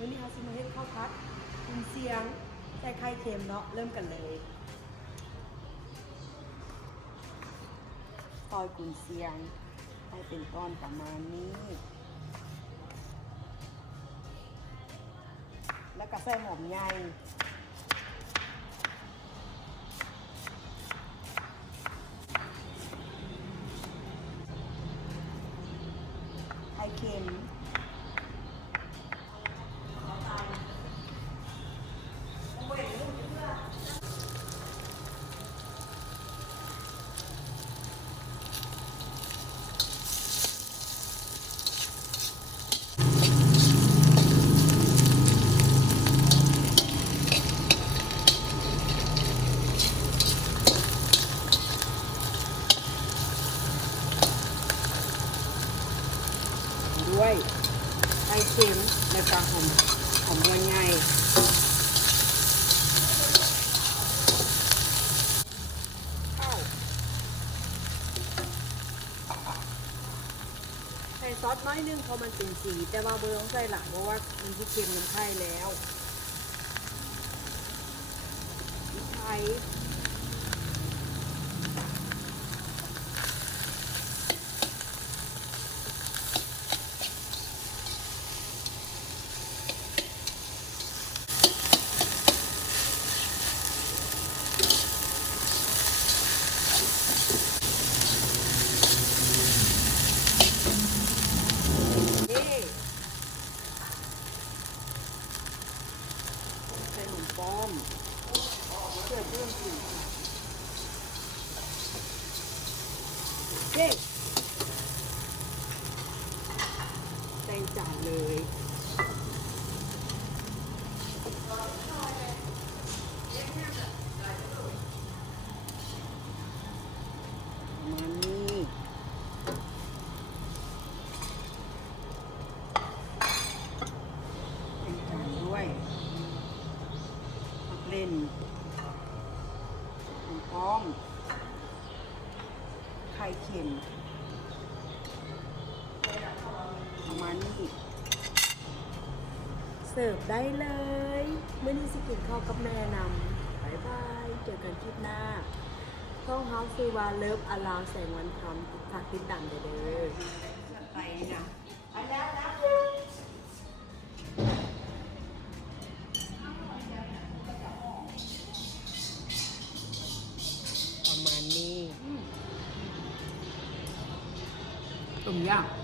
มื้อนี้เราจะมาเฮ็ดข้าวผัดกุนเชียงใส่ไข่เค็มเนาะเริ่มกันเลยซอยกุนเชียงให้เป็นก้อนประมาณนี้แล้วก็ใส่หอมใหญ่ไข่เค็มด้วยไข่เค็มแล้วก็หอมใหญ่ใส่ซอสน้อยนึงพอมันเป็นสีแต่ว่าเบอร์ต้องใส่หลังเพราะว่ามันที่เค็มมันไข่แล้วไข่ป้อมเพื่อเพิ่มกลิ่นเจ๊ใส่จานเลยมานี่ใส่จานด้วยเล่นพร้อมไข่เค็มประมาณนี้เสิร์ฟได้เลยมื้อนี้สิกินข้าวกับแม่นำบ๊ายบายเจอกันคลิปหน้าช่องเฮาซื้อว่าเลิฟอลาวแสงวันคำฝากติดตามเด้อไปนะประมาณนี้ต้มยำ